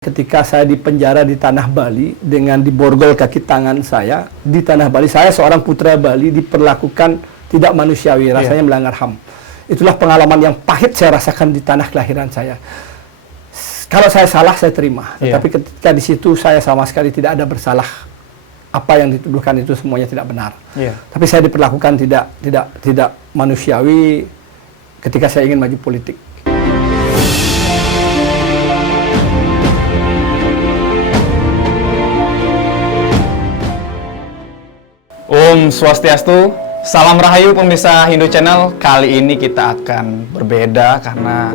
Ketika saya di penjara di Tanah Bali dengan diborgol kaki tangan saya di Tanah Bali, saya seorang putra Bali diperlakukan tidak manusiawi, rasanya melanggar HAM. Itulah pengalaman yang pahit saya rasakan di tanah kelahiran saya. Kalau saya salah saya terima, tetapi ketika di situ saya sama sekali tidak ada bersalah. Apa yang dituduhkan itu semuanya tidak benar. Tapi saya diperlakukan tidak manusiawi ketika saya ingin maju politik. Om Swastiastu, salam rahayu pemirsa Hindu Channel. Kali ini kita akan berbeda karena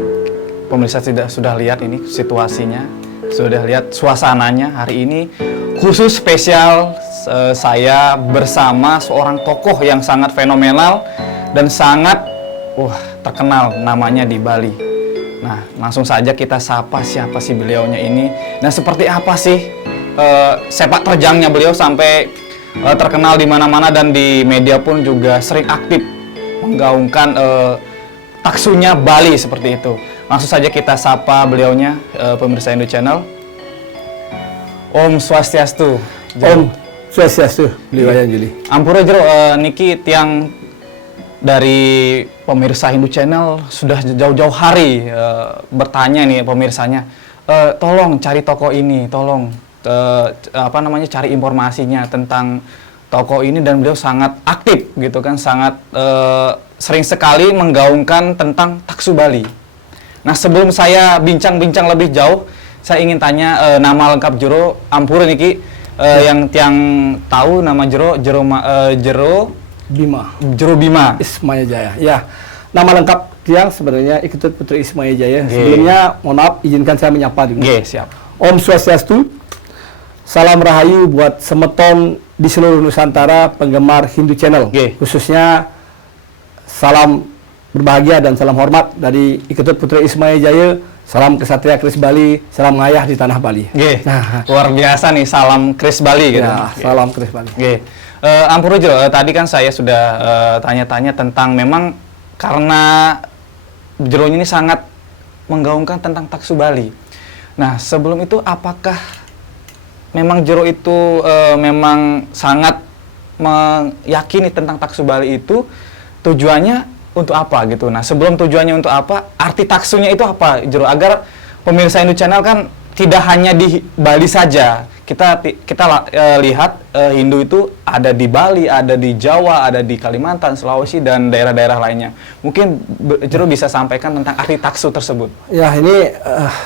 pemirsa sudah lihat ini situasinya, sudah lihat suasananya. Hari ini khusus spesial, saya bersama seorang tokoh yang sangat fenomenal dan sangat terkenal namanya di Bali. Nah, langsung saja kita sapa siapa sih beliaunya ini. Nah, seperti apa sih sepak terjangnya beliau sampai terkenal di mana-mana dan di media pun juga sering aktif menggaungkan taksunya Bali seperti itu. Langsung saja kita sapa beliaunya, pemirsa Hindu Channel. Om Swastiastu. Om Swastiastu, beliau yang jeli. Ampura jero niki tiang dari pemirsa Hindu Channel sudah jauh-jauh hari bertanya nih pemirsanya, tolong cari toko ini, tolong cari informasinya tentang toko ini, dan beliau sangat aktif gitu kan, sangat sering sekali menggaungkan tentang taksu Bali. Nah, sebelum saya bincang-bincang lebih jauh, saya ingin tanya nama lengkap jero ampura niki, yang tiang tahu nama jero Bima Ismaya Jaya. Ya, nama lengkap tiang sebenarnya Iketut Putri Ismaya Jaya. Sebelumnya mohon maaf, izinkan saya menyapa dulu. Siap. Om Swastiastu. Salam rahayu buat semeton di seluruh Nusantara penggemar Hindu Channel. Khususnya salam berbahagia dan salam hormat dari Iketut Putri Ismaya Jaya. Salam Kesatria Kris Bali, salam ngayah di Tanah Bali. Nah, luar biasa nih, salam Kris Bali gitu. Ya, salam Kris Bali. Ampura jero, tadi kan saya sudah tanya-tanya tentang memang karena jero ini sangat menggaungkan tentang taksu Bali. Nah, sebelum itu apakah memang jero itu memang sangat meyakini tentang taksu Bali itu tujuannya untuk apa gitu? Nah, sebelum tujuannya untuk apa, arti taksunya itu apa jero, agar pemirsa Hindu Channel kan tidak hanya di Bali saja. Kita lihat Hindu itu ada di Bali, ada di Jawa, ada di Kalimantan, Sulawesi, dan daerah-daerah lainnya. Mungkin jero bisa sampaikan tentang arti taksu tersebut. Ya, ini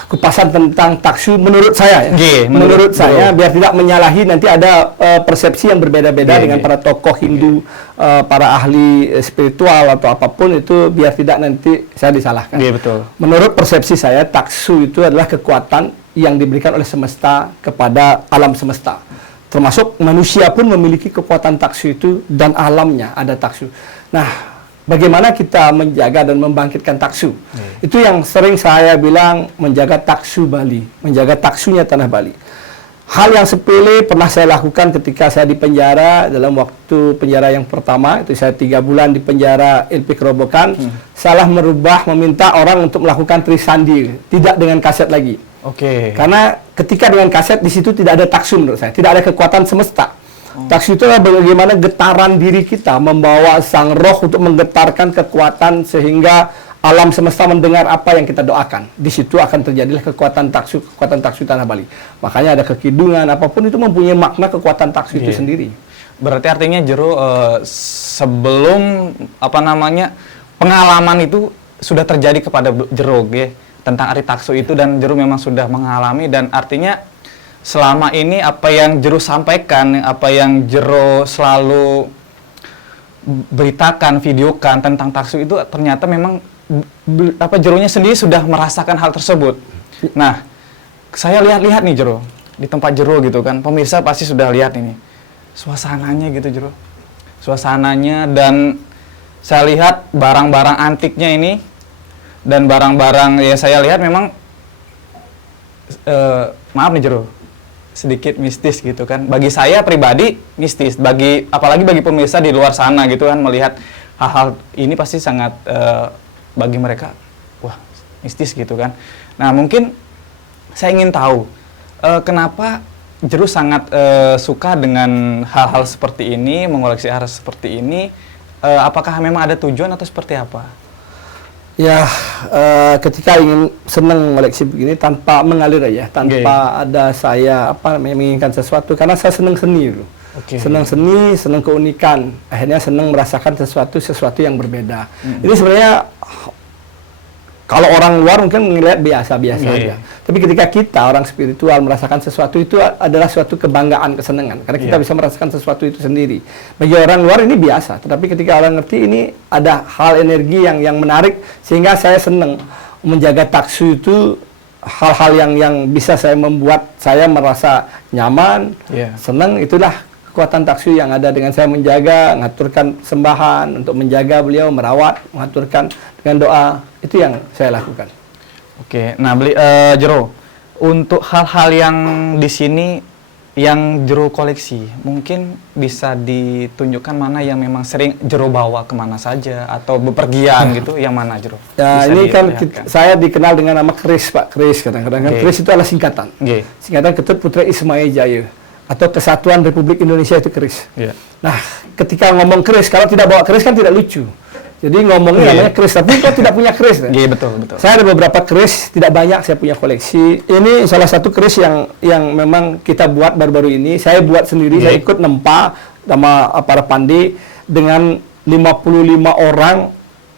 kupasan tentang taksu menurut saya ya. Menurut saya, biar tidak menyalahi, nanti ada persepsi yang berbeda-beda dengan para tokoh Hindu, para ahli spiritual atau apapun itu, biar tidak nanti saya disalahkan. Betul. Menurut persepsi saya, taksu itu adalah kekuatan yang diberikan oleh semesta kepada alam semesta. Termasuk manusia pun memiliki kekuatan taksu itu, dan alamnya ada taksu. Nah, bagaimana kita menjaga dan membangkitkan taksu? Itu yang sering saya bilang, menjaga taksu Bali, menjaga taksunya Tanah Bali. Hal yang sepele pernah saya lakukan ketika saya di penjara, dalam waktu penjara yang pertama, itu saya 3 bulan di penjara LP Kerobokan, salah meminta orang untuk melakukan trisandi, tidak dengan kaset lagi. Karena ketika dengan kaset, di situ tidak ada taksu menurut saya, tidak ada kekuatan semesta. Taksu itu adalah bagaimana getaran diri kita membawa sang roh untuk menggetarkan kekuatan sehingga alam semesta mendengar apa yang kita doakan. Di situ akan terjadilah kekuatan taksu Tanah Bali. Makanya ada kekidungan, apapun itu mempunyai makna kekuatan taksu itu sendiri. Berarti artinya jero sebelum pengalaman itu sudah terjadi kepada jero tentang arti taksu itu, dan jero memang sudah mengalami, dan artinya selama ini apa yang jero sampaikan, apa yang jero selalu beritakan, videokan tentang taksu itu ternyata memang jeronya sendiri sudah merasakan hal tersebut. Nah, saya lihat nih jero di tempat jero gitu kan, pemirsa pasti sudah lihat ini suasananya gitu jero, suasananya, dan saya lihat barang-barang antiknya ini, dan barang-barang ya saya lihat memang maaf nih jero, sedikit mistis gitu kan. Bagi saya pribadi mistis, apalagi bagi pemirsa di luar sana gitu kan, melihat hal-hal ini pasti sangat bagi mereka mistis gitu kan. Nah, mungkin saya ingin tahu kenapa Jero sangat suka dengan hal-hal seperti ini, mengoleksi hal seperti ini? Apakah memang ada tujuan atau seperti apa? Ya, ketika ingin senang mengoleksi begini tanpa mengalir aja, tanpa ada saya menginginkan sesuatu, karena saya senang seni dulu. Senang seni, senang keunikan, akhirnya senang merasakan sesuatu yang berbeda. Ini sebenarnya kalau orang luar mungkin melihat biasa-biasa aja. Tapi ketika kita orang spiritual merasakan sesuatu itu adalah suatu kebanggaan, kesenangan. Karena kita bisa merasakan sesuatu itu sendiri. Bagi orang luar ini biasa. Tetapi ketika orang ngerti ini ada hal energi yang menarik. Sehingga saya senang menjaga taksu itu hal-hal yang bisa saya membuat saya merasa nyaman, senang. Itulah kekuatan taksu yang ada dengan saya menjaga, mengaturkan sembahan, untuk menjaga beliau, merawat, mengaturkan dengan doa. Itu yang saya lakukan. Oke, nah Jero, untuk hal-hal yang di sini yang Jero koleksi, mungkin bisa ditunjukkan mana yang memang sering Jero bawa kemana saja atau bepergian gitu, yang mana Jero? Ya, ini kan saya dikenal dengan nama Kris, Pak Kris. Kadang-kadang Kris itu adalah singkatan. Singkatan Ketut Putra Ismail Jaya atau Kesatuan Republik Indonesia, itu Kris. Nah, ketika ngomong Kris, kalau tidak bawa Kris kan tidak lucu. Jadi ngomongnya namanya kris, tapi kok tidak punya kris? Betul. Saya ada beberapa kris, tidak banyak saya punya koleksi. Ini salah satu kris yang memang kita buat baru-baru ini. Saya buat sendiri, saya ikut nempa sama para pandi dengan 55 orang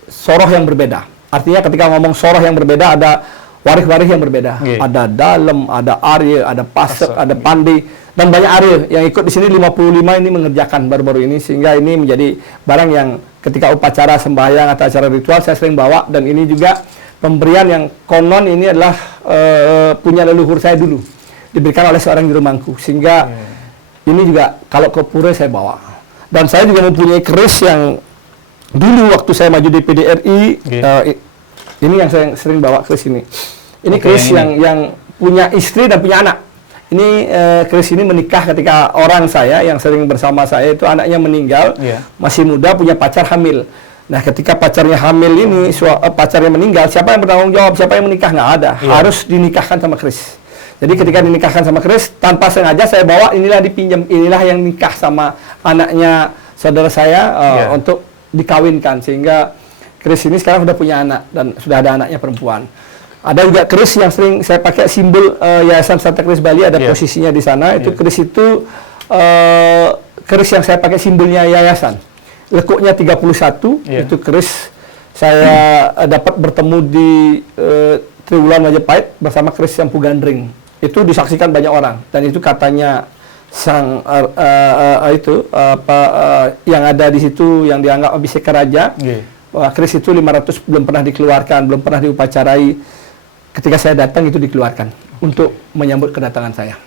soroh yang berbeda. Artinya ketika ngomong soroh yang berbeda, ada waris-waris yang berbeda. Ada dalem, ada arya, ada pasek, ada pandi, dan banyak arya yang ikut di sini. 55 ini mengerjakan baru-baru ini, sehingga ini menjadi barang yang ketika upacara sembahyang atau acara ritual saya sering bawa. Dan ini juga pemberian yang konon ini adalah punya leluhur saya dulu, diberikan oleh seorang juru mangku, sehingga ini juga kalau ke pura saya bawa. Dan saya juga mempunyai keris yang dulu waktu saya maju DPD RI, ini yang saya sering bawa keris ini. Ini keris yang punya istri dan punya anak. Ini keris ini menikah ketika orang saya yang sering bersama saya itu anaknya meninggal, masih muda, punya pacar hamil. Nah, ketika pacarnya hamil ini, pacarnya meninggal, siapa yang bertanggung jawab, siapa yang menikah? Nggak ada. Harus dinikahkan sama keris. Jadi ketika dinikahkan sama keris, tanpa sengaja saya bawa, inilah dipinjam, inilah yang nikah sama anaknya saudara saya untuk dikawinkan. Sehingga keris ini sekarang sudah punya anak dan sudah ada anaknya perempuan. Ada juga keris yang sering saya pakai, simbol Yayasan Santa Keris Bali, ada posisinya di sana. Itu keris itu keris yang saya pakai simbolnya yayasan. Lekuknya 31, itu keris saya dapat bertemu di Triwulan Majapahit bersama keris Empu Gandring. Itu disaksikan banyak orang, dan itu katanya sang yang ada di situ yang dianggap abiseka raja. Bahwa keris itu 500 belum pernah dikeluarkan, belum pernah diupacarai. Ketika saya datang itu dikeluarkan untuk menyambut kedatangan saya.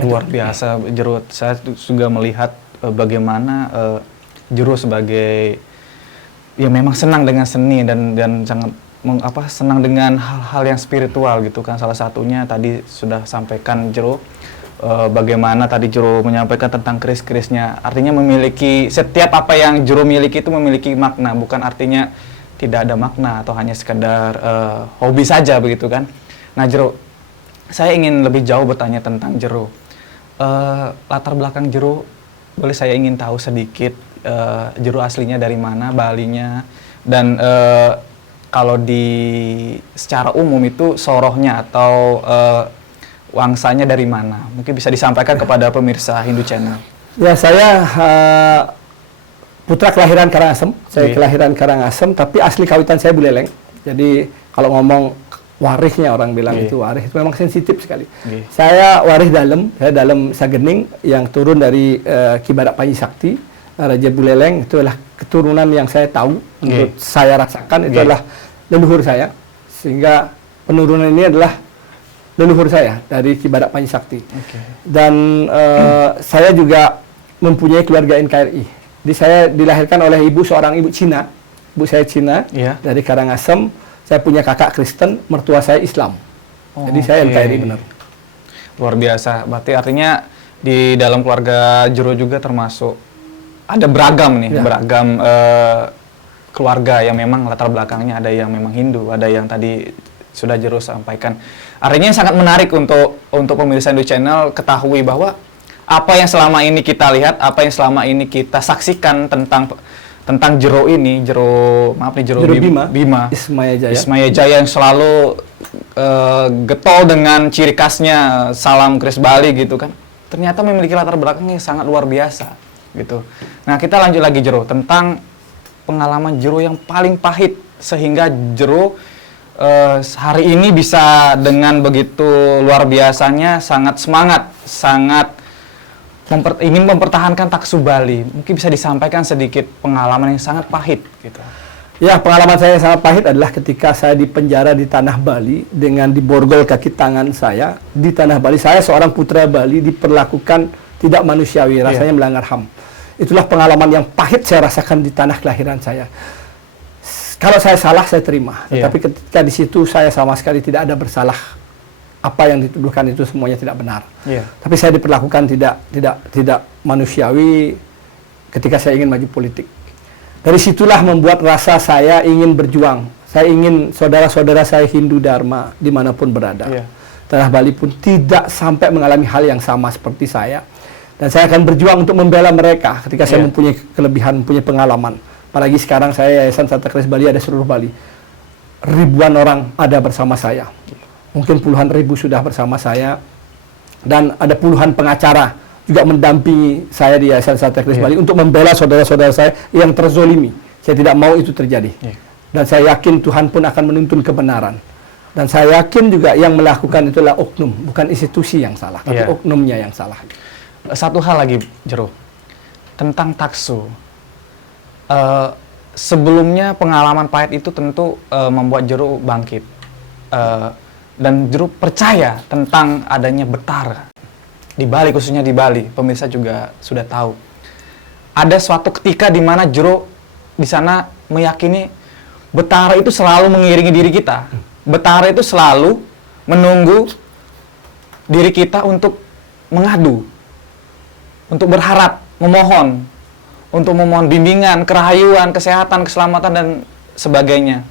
Luar biasa, Jero. Saya juga melihat bagaimana Jero sebagai ya memang senang dengan seni dan sangat senang dengan hal-hal yang spiritual gitu kan. Salah satunya tadi sudah sampaikan Jero, bagaimana tadi Jero menyampaikan tentang keris-kerisnya. Artinya memiliki, setiap apa yang Jero miliki itu memiliki makna, bukan artinya tidak ada makna atau hanya sekedar hobi saja begitu kan. Nah Jero, saya ingin lebih jauh bertanya tentang Jero. Latar belakang Jero, boleh saya ingin tahu sedikit, Jero aslinya dari mana, Balinya, dan kalau secara umum itu sorohnya atau wangsanya dari mana? Mungkin bisa disampaikan kepada pemirsa Hindu Channel. Ya, saya putra kelahiran Karangasem. Saya kelahiran Karangasem, tapi asli kawitan saya Buleleng. Jadi kalau ngomong warisnya, orang bilang itu waris, itu memang sensitif sekali. Saya waris saya dalam Sagening yang turun dari Ki Badak Panji Sakti, Raja Buleleng. Itu adalah keturunan yang saya tahu, menurut saya rasakan itu adalah leluhur saya. Sehingga penurunan ini adalah leluhur saya dari Ki Badak Panji Sakti. Dan saya juga mempunyai keluarga NKRI. Jadi saya dilahirkan oleh seorang ibu Cina. Ibu saya Cina, dari Karangasem. Saya punya kakak Kristen, mertua saya Islam. Jadi saya NKRI benar. Luar biasa. Berarti artinya di dalam keluarga Jero juga termasuk ada beragam nih, beragam keluarga yang memang latar belakangnya ada yang memang Hindu, ada yang tadi sudah Jero sampaikan. Artinya sangat menarik untuk pemirsa Hindu Channel ketahui bahwa apa yang selama ini kita lihat, apa yang selama ini kita saksikan tentang Jero ini, Jero Bima Ismaya Jaya yang selalu getol dengan ciri khasnya salam keris Bali gitu kan. Ternyata memiliki latar belakang yang sangat luar biasa gitu. Nah, kita lanjut lagi Jero tentang pengalaman Jero yang paling pahit sehingga Jero hari ini bisa dengan begitu luar biasanya sangat semangat, sangat ingin mempertahankan Taksu Bali. Mungkin bisa disampaikan sedikit pengalaman yang sangat pahit gitu. Ya, pengalaman saya yang sangat pahit adalah ketika saya di penjara di tanah Bali dengan diborgol kaki tangan saya di tanah Bali. Saya seorang putra Bali diperlakukan tidak manusiawi, rasanya melanggar HAM. Itulah pengalaman yang pahit saya rasakan di tanah kelahiran saya. Kalau saya salah, saya terima. Tetapi ketika di situ saya sama sekali tidak ada bersalah. Apa yang dituduhkan itu semuanya tidak benar. Tapi saya diperlakukan tidak manusiawi ketika saya ingin maju politik. Dari situlah membuat rasa saya ingin berjuang. Saya ingin saudara-saudara saya Hindu Dharma dimanapun berada. Tanah Bali pun tidak sampai mengalami hal yang sama seperti saya. Dan saya akan berjuang untuk membela mereka ketika saya mempunyai kelebihan, mempunyai pengalaman. Apalagi sekarang saya Yayasan Santa Keris Bali ada seluruh Bali. Ribuan orang ada bersama saya. Mungkin puluhan ribu sudah bersama saya. Dan ada puluhan pengacara juga mendampingi saya di Yayasan Santa Keris Bali untuk membela saudara-saudara saya yang terzolimi. Saya tidak mau itu terjadi. Dan saya yakin Tuhan pun akan menuntun kebenaran. Dan saya yakin juga yang melakukan itulah oknum, bukan institusi yang salah, tapi oknumnya yang salah. Satu hal lagi, Jero, tentang Taksu. Sebelumnya pengalaman pahit itu tentu membuat Jero bangkit. Dan Jero percaya tentang adanya Betara. Di Bali, khususnya di Bali, pemirsa juga sudah tahu. Ada suatu ketika di mana Jero di sana meyakini Betara itu selalu mengiringi diri kita. Betara itu selalu menunggu diri kita untuk mengadu, untuk berharap, memohon, untuk memohon bimbingan, kerahayuan, kesehatan, keselamatan, dan sebagainya.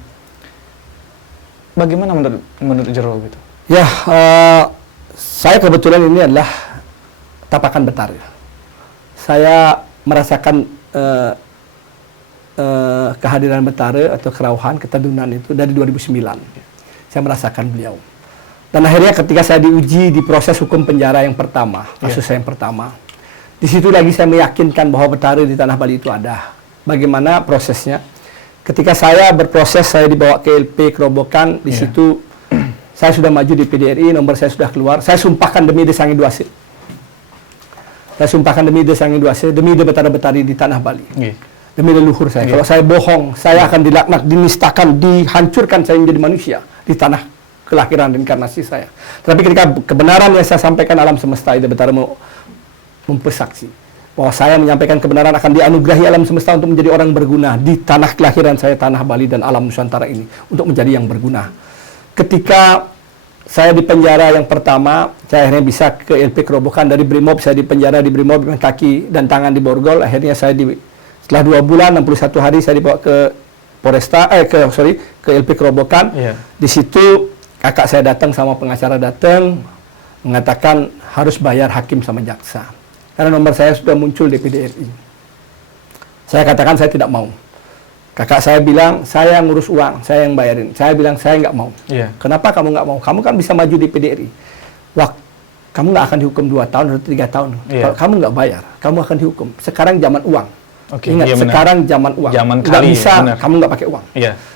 Bagaimana menurut Jero gitu? Ya, saya kebetulan ini adalah tapakan Betara. Saya merasakan kehadiran Betara atau kerauhan, ketedunan itu dari 2009. Saya merasakan beliau. Dan akhirnya ketika saya diuji di proses hukum penjara yang pertama, kasus saya yang pertama, di situ lagi saya meyakinkan bahwa Betara di tanah Bali itu ada. Bagaimana prosesnya? Ketika saya berproses, saya dibawa ke LP Kerobokan, di situ saya sudah maju di PDRI, nomor saya sudah keluar. Saya sumpahkan demi Desa Angin Duase. Saya sumpahkan demi Desa Angin Duase, demi Betara-Betari di tanah Bali. Demi leluhur saya. Kalau saya bohong, saya akan dilaknat, dinistakan, dihancurkan saya menjadi manusia di tanah kelahiran dan inkarnasi saya. Tapi ketika kebenaran yang saya sampaikan alam semesta itu Betara mempersaksi bahwa saya menyampaikan kebenaran akan dianugerahi alam semesta untuk menjadi orang berguna di tanah kelahiran saya, tanah Bali dan alam Nusantara ini, untuk menjadi yang berguna. Ketika saya di penjara yang pertama, saya akhirnya bisa ke LP Kerobokan. Dari Brimob, saya di penjara di Brimob dengan kaki dan tangan diborgol. Akhirnya saya setelah 2 bulan, 61 hari saya dibawa ke ke LP Kerobokan. Di situ kakak saya datang sama pengacara datang, mengatakan harus bayar hakim sama jaksa. Karena nomor saya sudah muncul di PDRI. Saya katakan saya tidak mau. Kakak saya bilang, saya yang ngurus uang, saya yang bayarin. Saya bilang, saya nggak mau. Kenapa kamu nggak mau? Kamu kan bisa maju di PDRI. Wah, kamu nggak akan dihukum 2 tahun atau 3 tahun. Kalau kamu nggak bayar, kamu akan dihukum. Sekarang zaman uang. Ingat, sekarang zaman uang. Nggak bisa, kamu nggak pakai uang.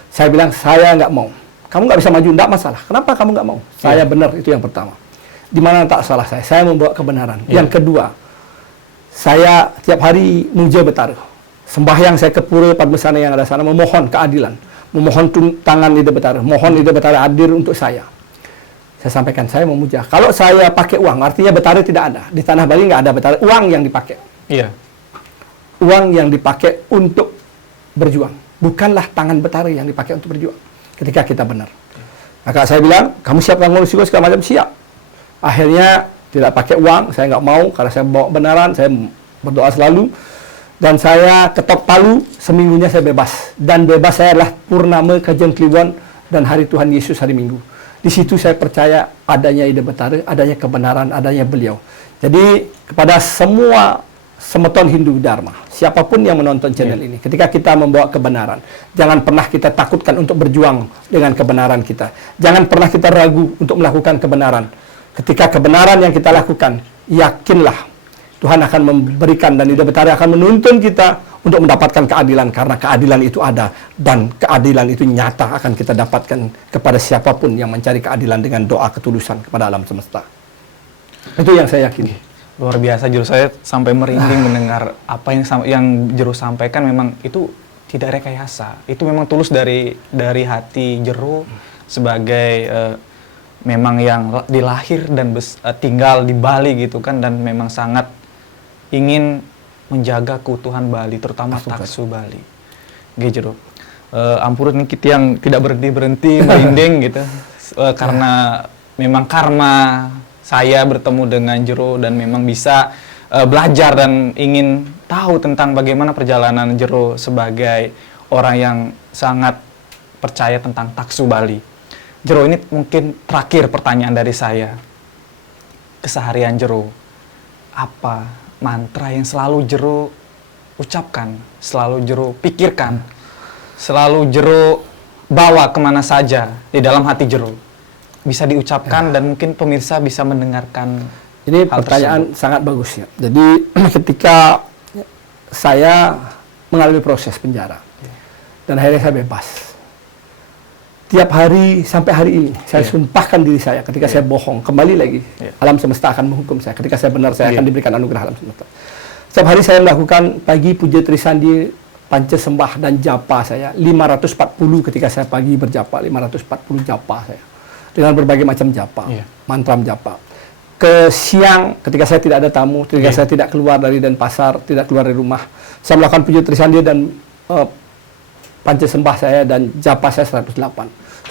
Saya bilang, saya nggak mau. Kamu nggak bisa maju, nggak masalah. Kenapa kamu nggak mau? Saya benar, itu yang pertama. Di mana tak salah saya membawa kebenaran. Yang kedua, saya tiap hari muja Betara. Sembahyang saya ke pura Padmasana yang ada sana, memohon keadilan, memohon tangan Ida Betara, mohon Ida Betara hadir untuk saya. Saya sampaikan, saya memuja. Kalau saya pakai uang, artinya Betara tidak ada. Di tanah Bali nggak ada Betara, uang yang dipakai. Uang yang dipakai untuk berjuang. Bukanlah tangan Betara yang dipakai untuk berjuang. Ketika kita benar. Kakak saya bilang, kamu siap ngurus juga segala macam? Siap. Akhirnya tidak pakai uang, saya nggak mau, karena saya bawa benaran, saya berdoa selalu. Dan saya ketok palu, seminggunya saya bebas. Dan bebas saya adalah purnama Kajeng Kliwon dan hari Tuhan Yesus hari Minggu. Di situ saya percaya adanya ide Betara, adanya kebenaran, adanya beliau. Jadi kepada semua semeton Hindu Dharma, siapapun yang menonton channel ini, ketika kita membawa kebenaran, jangan pernah kita takutkan untuk berjuang dengan kebenaran kita. Jangan pernah kita ragu untuk melakukan kebenaran. Ketika kebenaran yang kita lakukan, yakinlah Tuhan akan memberikan dan ide Betara akan menuntun kita untuk mendapatkan keadilan, karena keadilan itu ada dan keadilan itu nyata akan kita dapatkan kepada siapapun yang mencari keadilan dengan doa ketulusan kepada alam semesta. Itu yang saya yakini. Luar biasa, Jero, saya sampai merinding mendengar apa yang Jero sampaikan. Memang itu tidak rekayasa, itu memang tulus dari hati Jero sebagai memang yang dilahir dan tinggal di Bali gitu kan, dan memang sangat ingin menjaga keutuhan Bali, terutama Taksu Bali. Oke, Jero, ampun nih kita yang tidak berhenti merinding gitu, karena memang karma saya bertemu dengan Jero dan memang bisa belajar dan ingin tahu tentang bagaimana perjalanan Jero sebagai orang yang sangat percaya tentang Taksu Bali. Jero, ini mungkin terakhir pertanyaan dari saya. Keseharian Jero, apa mantra yang selalu Jero ucapkan, selalu Jero pikirkan, selalu Jero bawa kemana saja di dalam hati Jero? Bisa diucapkan dan mungkin pemirsa bisa mendengarkan. Ini pertanyaan sangat bagus ya. Jadi ketika saya mengalami proses penjara dan akhirnya saya bebas, tiap hari sampai hari ini saya sumpahkan diri saya, ketika saya bohong kembali lagi alam semesta akan menghukum saya, ketika saya benar saya akan diberikan anugerah alam semesta. Setiap hari saya melakukan pagi puja Trisandi, panca sembah dan japa saya 540 ketika saya pagi berjapa, 540 japa saya dengan berbagai macam japa, mantra japa. Ke siang ketika saya tidak ada tamu, ketika saya tidak keluar dari Denpasar, tidak keluar dari rumah, saya melakukan puja Trisandi dan panca sembah saya dan japa saya 108.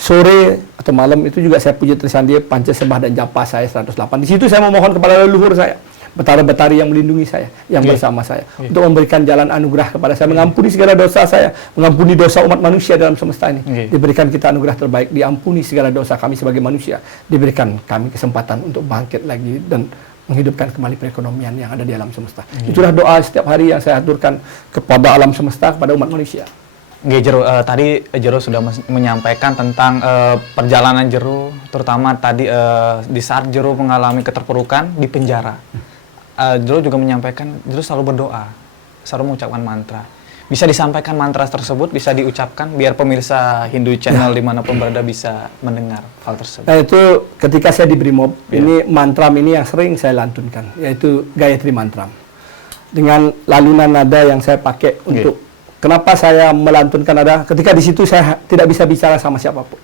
Sore atau malam itu juga saya puja Trisandi, panca sembah dan japa saya 108. Di situ saya memohon kepada leluhur saya, Betara-betari yang melindungi saya, yang bersama saya, untuk memberikan jalan anugerah kepada saya, mengampuni segala dosa saya, mengampuni dosa umat manusia dalam semesta ini. Diberikan kita anugerah terbaik, diampuni segala dosa kami sebagai manusia, diberikan kami kesempatan untuk bangkit lagi dan menghidupkan kembali perekonomian yang ada di alam semesta. Itulah doa setiap hari yang saya aturkan kepada alam semesta, kepada umat manusia. Oke, Jero, tadi Jero sudah menyampaikan tentang perjalanan Jero, terutama tadi di saat Jero mengalami keterpurukan di penjara. Jero juga menyampaikan, Jero selalu berdoa, selalu mengucapkan mantra. Bisa disampaikan mantra tersebut, bisa diucapkan, biar pemirsa Hindu Channel dimanapun berada bisa mendengar hal tersebut. Nah, itu ketika saya di Brimob, ini mantram ini yang sering saya lantunkan, yaitu Gayatri Mantram. Dengan lalunan nada yang saya pakai untuk, kenapa saya melantunkan nada, ketika di situ saya tidak bisa bicara sama siapapun.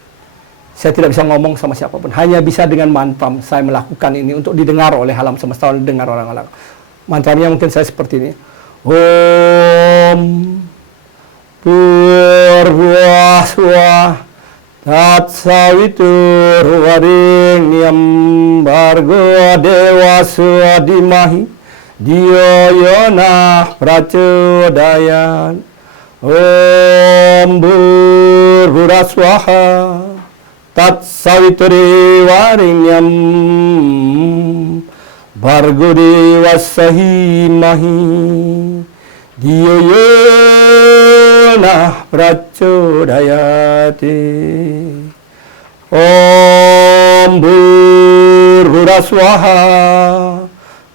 Saya tidak bisa ngomong sama siapapun, hanya bisa dengan mantram saya melakukan ini untuk didengar oleh alam semesta, didengar orang-orang. Mantramnya mungkin saya seperti ini. Om Purvaswah Tat Savitur Varenyam Bhargo Devasya Dhimahi Dhiyo Yona Prachodayat. Om Purvaswaha Tat Savitri Varenyam Bhargo Devasya Dhimahi Dhiyo Yona Prachodayate. Om Bhurvuraswaha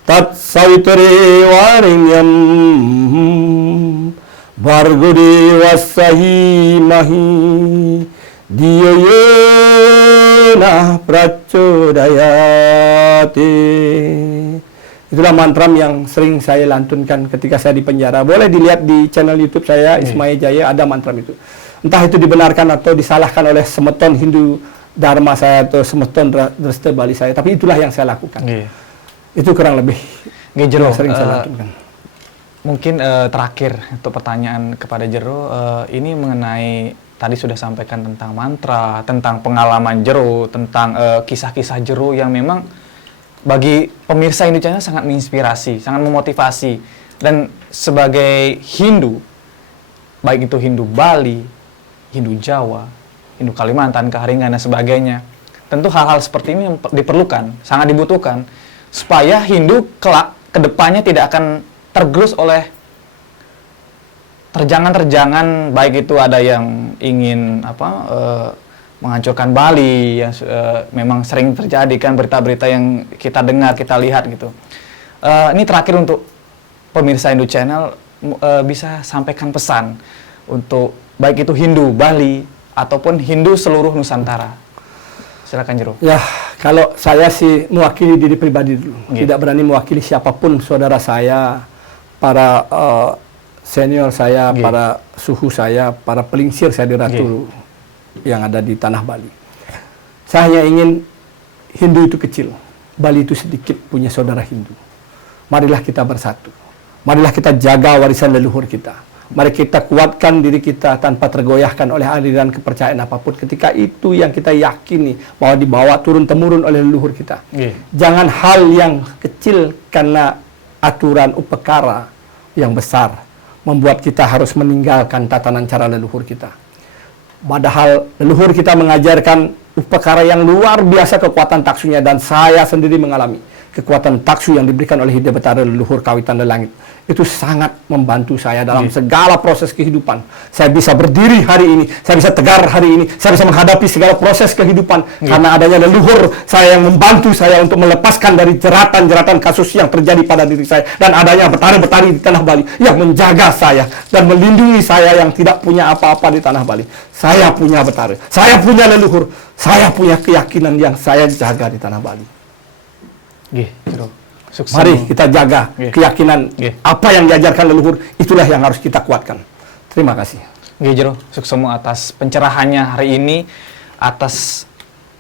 Tat Savitri Varenyam Bhargo Devasya Dhimahi Dhiyo Yona Prachodayate. Itulah mantram yang sering saya lantunkan ketika saya di penjara. Boleh dilihat di channel YouTube saya, Ismail Jaya, ada mantram itu. Entah itu dibenarkan atau disalahkan oleh semeton Hindu Dharma saya atau semeton Dresta Bali saya, tapi itulah yang saya lakukan. Itu kurang lebih Jero, yang sering saya lantunkan. Mungkin terakhir untuk pertanyaan kepada Jero, ini mengenai tadi sudah sampaikan tentang mantra, tentang pengalaman Jero, tentang kisah-kisah Jero yang memang bagi pemirsa Hindu Channel sangat menginspirasi, sangat memotivasi. Dan sebagai Hindu, baik itu Hindu Bali, Hindu Jawa, Hindu Kalimantan, Kaharingan, dan sebagainya, tentu hal-hal seperti ini yang diperlukan, sangat dibutuhkan supaya Hindu kelak kedepannya tidak akan tergerus oleh terjangan-terjangan, baik itu ada yang ingin menghancurkan Bali yang memang sering terjadi kan, berita-berita yang kita dengar, kita lihat gitu. Ini terakhir untuk pemirsa Hindu Channel, bisa sampaikan pesan untuk baik itu Hindu Bali ataupun Hindu seluruh Nusantara. Silakan Jero. Ya, kalau saya sih mewakili diri pribadi dulu. Tidak berani mewakili siapapun, saudara saya, para senior saya, para suhu saya, para pelingsir saya di Ratu yang ada di tanah Bali. Saya hanya ingin Hindu itu kecil, Bali itu sedikit punya saudara Hindu. Marilah kita bersatu. Marilah kita jaga warisan leluhur kita. Mari kita kuatkan diri kita tanpa tergoyahkan oleh aliran kepercayaan apapun. Ketika itu yang kita yakini bahwa dibawa turun-temurun oleh leluhur kita. Jangan hal yang kecil karena aturan upekara yang besar membuat kita harus meninggalkan tatanan cara leluhur kita. Padahal leluhur kita mengajarkan upekara yang luar biasa kekuatan taksunya, dan saya sendiri mengalami kekuatan taksu yang diberikan oleh Hidya Betara leluhur kawitan langit. Itu sangat membantu saya dalam segala proses kehidupan. Saya bisa berdiri hari ini, saya bisa tegar hari ini, saya bisa menghadapi segala proses kehidupan karena adanya leluhur saya yang membantu saya untuk melepaskan dari jeratan-jeratan kasus yang terjadi pada diri saya, dan adanya betari-betari di tanah Bali yang menjaga saya dan melindungi saya yang tidak punya apa-apa di tanah Bali. Saya punya betari, saya punya leluhur, saya punya keyakinan yang saya jaga di tanah Bali. Mari kita jaga keyakinan apa yang diajarkan leluhur, itulah yang harus kita kuatkan. Terima kasih. Jero, suksemu atas pencerahannya hari ini, atas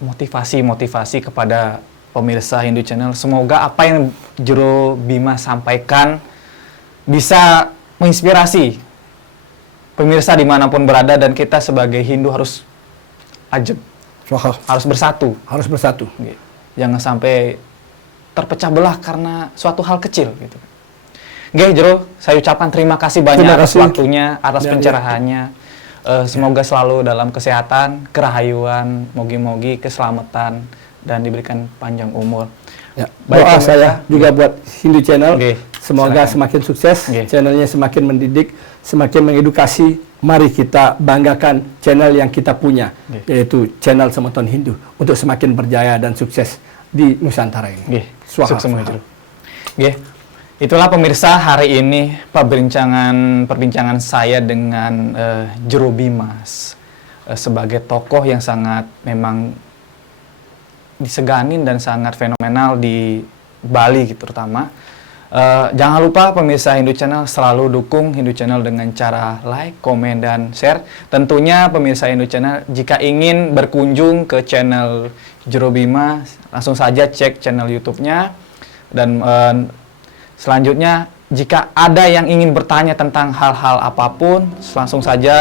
motivasi kepada pemirsa Hindu Channel. Semoga apa yang Jero Bima sampaikan bisa menginspirasi pemirsa dimanapun berada, dan kita sebagai Hindu harus ajeb, harus bersatu. Harus bersatu. Jangan sampai terpecah belah karena suatu hal kecil gitu. Jero, saya ucapkan terima kasih banyak atas waktunya, atas pencerahannya. Semoga selalu dalam kesehatan, kerahayuan, mogi-mogi keselamatan, dan diberikan panjang umur. Doa saya juga buat Hindu Channel, semoga semakin sukses, channelnya semakin mendidik, semakin mengedukasi. Mari kita banggakan channel yang kita punya, yaitu channel Semeton Hindu, untuk semakin berjaya dan sukses di Nusantara ini. Itulah pemirsa hari ini perbincangan saya dengan Jero Bima, sebagai tokoh yang sangat memang diseganin dan sangat fenomenal di Bali terutama. Jangan lupa pemirsa Hindu Channel selalu dukung Hindu Channel dengan cara like, komen, dan share. Tentunya pemirsa Hindu Channel jika ingin berkunjung ke channel Jero Bima, langsung saja cek channel YouTube-nya. Dan selanjutnya jika ada yang ingin bertanya tentang hal-hal apapun, langsung saja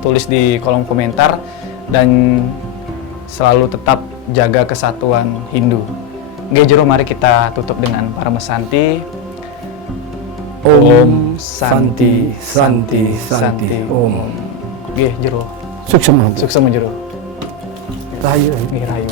tulis di kolom komentar, dan selalu tetap jaga kesatuan Hindu. Jero, mari kita tutup dengan Paramesanti. Om Santi Santi Santi Om. Jero. Suksema. Suksema Jero. Rahayu. Rahayu.